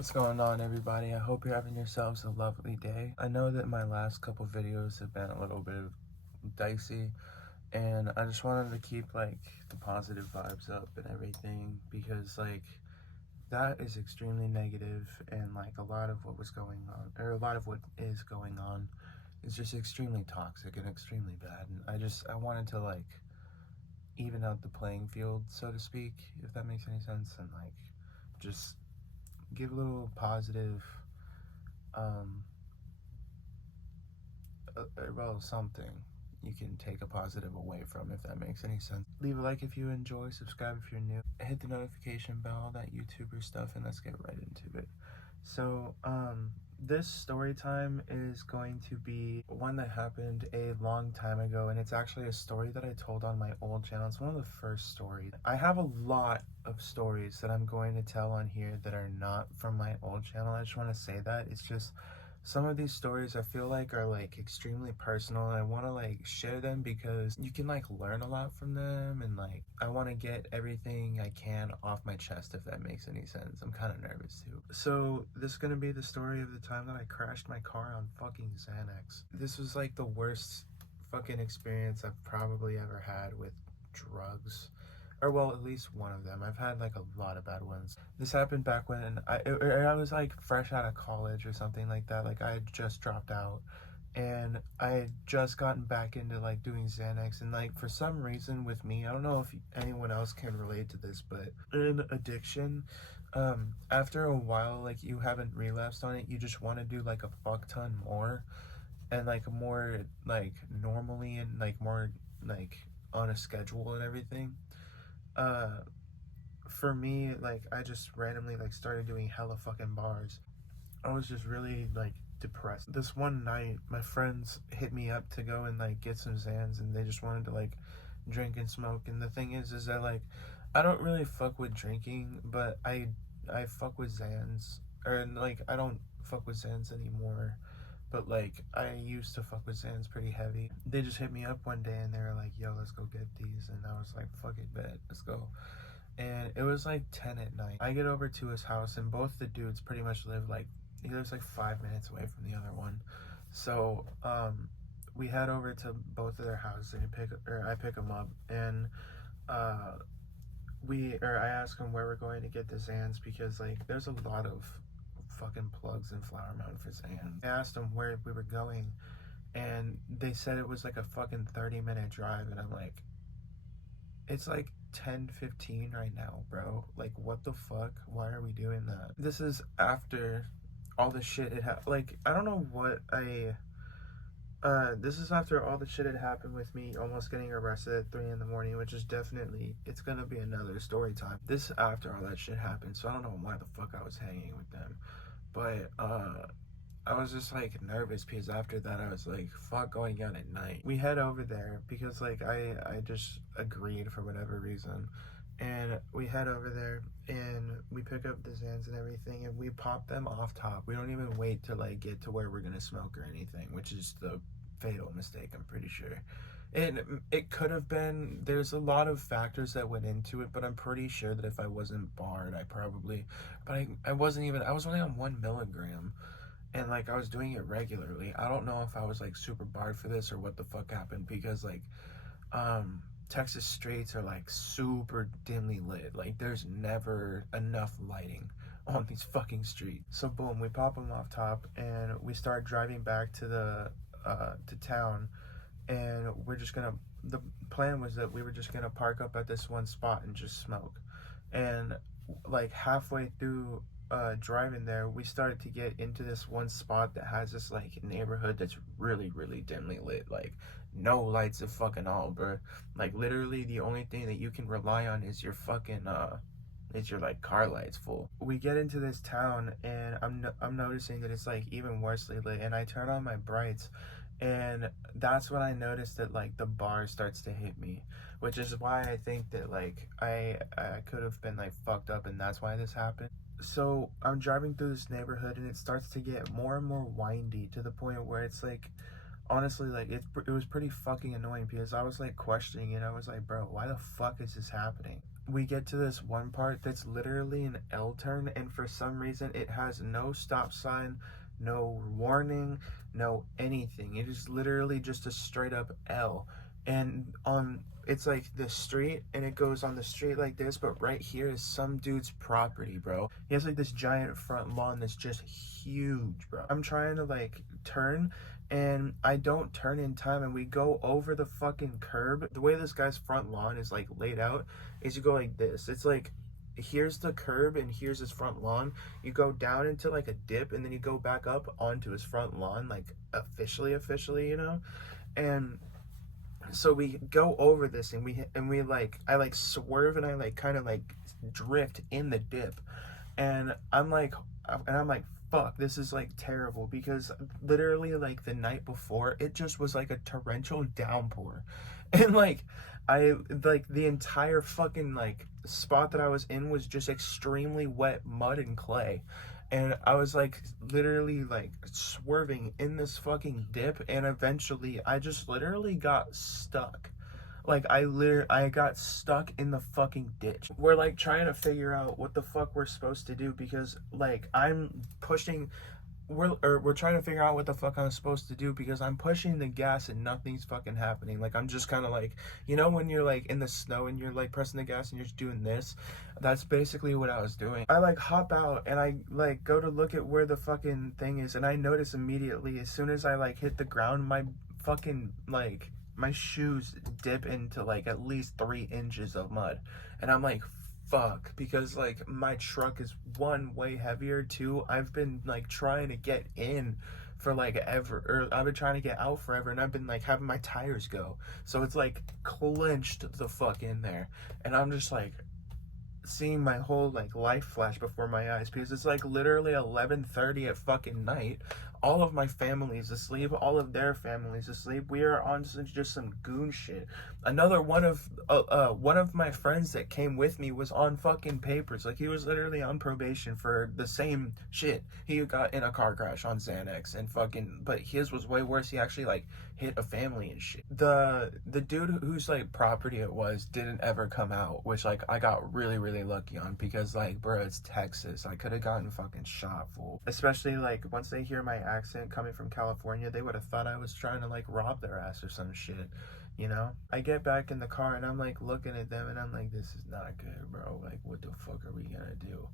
What's going on, everybody? I hope you're having yourselves a lovely day. I know that my last couple videos have been a little bit dicey, and I just wanted to keep like the positive vibes up and everything, because like that is extremely negative, and like a lot of what was going on, or a lot of what is going on, is just extremely toxic and extremely bad. And I wanted to like even out the playing field, so to speak, if that makes any sense, and like just give a little positive um well, something you can take a positive away from, if that makes any sense. Leave a like if you enjoy, subscribe if you're new, hit the notification bell, all that YouTuber stuff, and let's get right into it. So this story time is going to be one that happened a long time ago, and it's actually a story that I told on my old channel. It's one of the first stories. I have a lot of stories that I'm going to tell on here that are not from my old channel. I just want to say that it's just some of these stories I feel like are like extremely personal, and I want to like share them because you can like learn a lot from them, and like I want to get everything I can off my chest, if that makes any sense. I'm kind of nervous too. So this is gonna be the story of the time that I crashed my car on fucking Xanax. This was like the worst fucking experience I've probably ever had with drugs, or well, at least one of them. I've had like a lot of bad ones. This happened back when I was like fresh out of college or something like that. Like I had just dropped out, and I had just gotten back into like doing Xanax, and like for some reason with me, I don't know if anyone else can relate to this, but in addiction, after a while, like you haven't relapsed on it, you just want to do like a fuck ton more, and like more like normally, and like more like on a schedule and everything. uh for me, like I just randomly like started doing hella fucking bars. I was just really like depressed. This one night my friends hit me up to go and like get some Zans, and they just wanted to like drink and smoke. And the thing is that like I don't really fuck with drinking, but I fuck with Zans. Or like I don't fuck with Zans anymore, but like I used to fuck with Zans pretty heavy. They just hit me up one day and they were like, yo, let's go get these, and I was like, fuck it, bet, let's go. And it was like 10 at night. I get over to his house, and both the dudes pretty much live like, he lives like 5 minutes away from the other one. So we head over to both of their houses, and I pick them up, and uh I ask him where we're going to get the Zans, because like there's a lot of fucking plugs in Flower Mound for Zans. I asked them where we were going, and they said it was like a fucking 30-minute drive, and I'm like, it's like 10:15 right now, bro. Like, what the fuck? Why are we doing that? This is after all the shit like, I don't know what this is after all the shit had happened with me almost getting arrested at 3 in the morning, which is definitely, it's gonna be another story time. This after all that shit happened, so I don't know why the fuck I was hanging with them. But I was just like nervous, because after that I was like, fuck going out at night. We head over there because like I just agreed for whatever reason. And we head over there, and we pick up the Zans and everything, and we pop them off top. We don't even wait to like get to where we're gonna smoke or anything, which is the fatal mistake, I'm pretty sure. And it could have been, there's a lot of factors that went into it, but I'm pretty sure that if I wasn't barred, I probably, but I wasn't even, I was only on 1 milligram, and like I was doing it regularly. I don't know if I was like super barred for this or what the fuck happened, because like Texas streets are like super dimly lit. Like there's never enough lighting on these fucking streets. So boom, we pop them off top, and we start driving back to the to town, and the plan was that we were just gonna park up at this one spot and just smoke. And like halfway through driving there, we started to get into this one spot that has this like neighborhood that's really, really dimly lit. Like no lights at fucking all, bro. Like literally the only thing that you can rely on is your fucking is your like car lights full. We get into this town, and I'm noticing that it's like even worse lit, and I turn on my brights, and that's when I noticed that like the bar starts to hit me, which is why I think that like I could have been like fucked up, and that's why this happened. So I'm driving through this neighborhood, and it starts to get more and more windy, to the point where it's like, honestly, like it was pretty fucking annoying, because I was like questioning it. I was like, bro, why the fuck is this happening? we get to this one part that's literally an L turn, and for some reason it has no stop sign, no warning, no anything. It is literally just a straight up L. And on it's like the street, and it goes on the street like this, but right here is some dude's property, bro. He has like this giant front lawn that's just huge, bro. I'm trying to like turn, and I don't turn in time, and we go over the fucking curb. The way this guy's front lawn is like laid out is you go like this. It's like, here's the curb and here's his front lawn. You go down into like a dip, and then you go back up onto his front lawn, like officially, you know? And so we go over this, and we like, I like swerve, and I like kind of like drift in the dip, and I'm like, fuck, this is like terrible, because literally like the night before it just was like a torrential downpour. And like I like the entire fucking like spot that I was in was just extremely wet mud and clay, and I was like literally like swerving in this fucking dip, and eventually I just literally got stuck. Like I got stuck in the fucking ditch. We're like trying to figure out what the fuck we're supposed to do, because like I'm pushing, we're trying to figure out what the fuck I'm supposed to do, because I'm pushing the gas and nothing's fucking happening. Like I'm just kind of like, you know, when you're like in the snow and you're like pressing the gas and you're just doing this. That's basically what I was doing. I like hop out, and I like go to look at where the fucking thing is, and I notice immediately as soon as I like hit the ground, my fucking like my shoes dip into like at least 3 inches of mud. And I'm like, fuck, because like my truck is, one, way heavier, two, I've been like trying to get in for like ever, or I've been trying to get out forever, and I've been like having my tires go, so it's like clenched the fuck in there. And I'm just like seeing my whole like life flash before my eyes, because it's like literally 11:30 at fucking night. All of my family's asleep, all of their families asleep. We are on just some goon shit. Another one of my friends that came with me was on fucking papers. Like he was literally on probation for the same shit. He got in a car crash on Xanax and fucking, but his was way worse. He actually like hit a family and shit. The dude whose like property it was didn't ever come out, which like I got really lucky on, because like, bro, it's Texas. I could have gotten fucking shot, fool. Especially like once they hear my accent coming from California, they would have thought I was trying to like rob their ass or some shit, you know? I get back in the car, and I'm like looking at them, and I'm like, this is not good, bro. Like, what the fuck are we gonna do?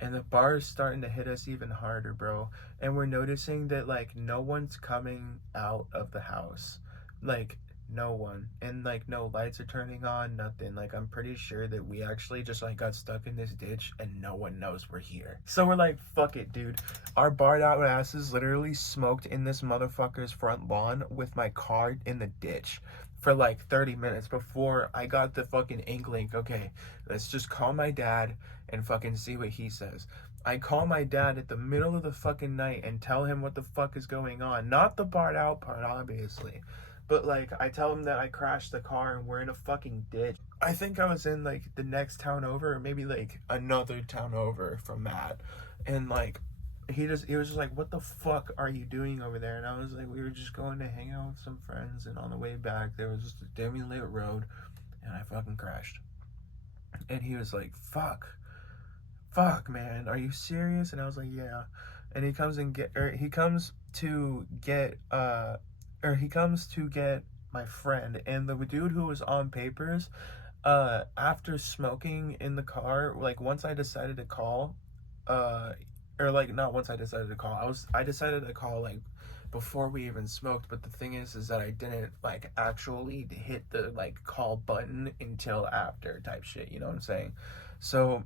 And the bar is starting to hit us even harder, bro. And we're noticing that like no one's coming out of the house. Like no one. And like no lights are turning on, nothing. Like I'm pretty sure that we actually just like got stuck in this ditch, and no one knows we're here. So we're like, fuck it, dude. Our barred out asses literally smoked in this motherfucker's front lawn with my car in the ditch for like 30 minutes before I got the fucking inkling, okay, let's just call my dad and fucking see what he says. I call my dad at the middle of the fucking night and tell him what the fuck is going on. Not the barred out part, obviously. But like, I tell him that I crashed the car and we're in a fucking ditch. I think I was in like the next town over, or maybe like another town over from that. And like, he was just like, what the fuck are you doing over there? And I was like, we were just going to hang out with some friends, and on the way back there was just a dimly lit road, and I fucking crashed. And he was like, fuck man, are you serious? And I was like, yeah. And he comes to get my friend, and the dude who was on papers, after smoking in the car, like once I decided to call, or like not once I decided to call, I decided to call like before we even smoked. But the thing is that I didn't like actually hit the like call button until after, type shit, you know what I'm saying? So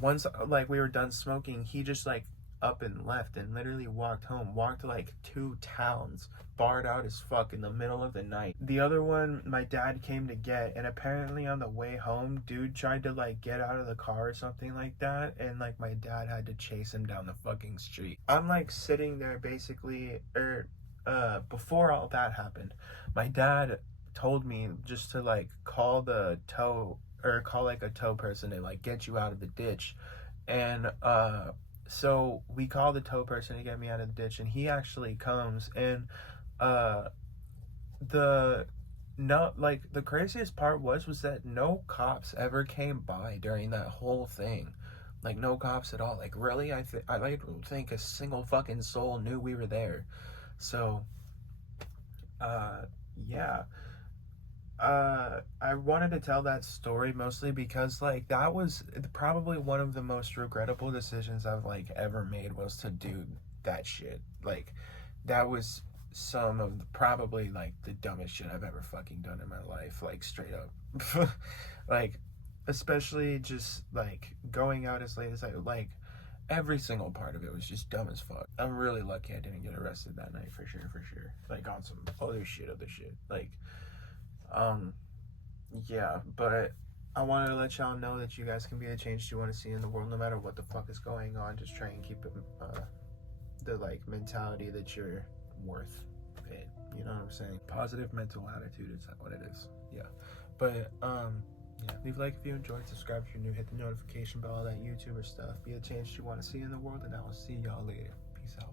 once like we were done smoking, he just like up and left and literally walked home, walked like 2 towns, barred out as fuck in the middle of the night. The other one my dad came to get, and apparently on the way home, dude tried to like get out of the car or something like that, and like my dad had to chase him down the fucking street. I'm like sitting there basically, before all that happened, my dad told me just to like call the tow, or call like a tow person to like get you out of the ditch. And so we call the tow person to get me out of the ditch, and he actually comes, and the no, like, the craziest part was that no cops ever came by during that whole thing. Like, no cops at all. Like, really? I don't think a single fucking soul knew we were there. So, uh, yeah. I wanted to tell that story mostly because, like, that was probably one of the most regrettable decisions I've, like, ever made, was to do that shit. Like, that was some of probably, like, the dumbest shit I've ever fucking done in my life, like, straight up. Like, especially just, like, going out as late as like, every single part of it was just dumb as fuck. I'm really lucky I didn't get arrested that night, for sure, for sure. Like, on some other shit. Like, um, yeah, but I wanted to let y'all know that you guys can be the change you want to see in the world, no matter what the fuck is going on. Just try and keep it, the, like, mentality that you're worth it. You know what I'm saying? Positive mental attitude is what it is. Yeah, but yeah. Leave a like if you enjoyed. Subscribe if you're new. Hit the notification bell, all that YouTuber stuff. Be the change you want to see in the world, and I will see y'all later. Peace out.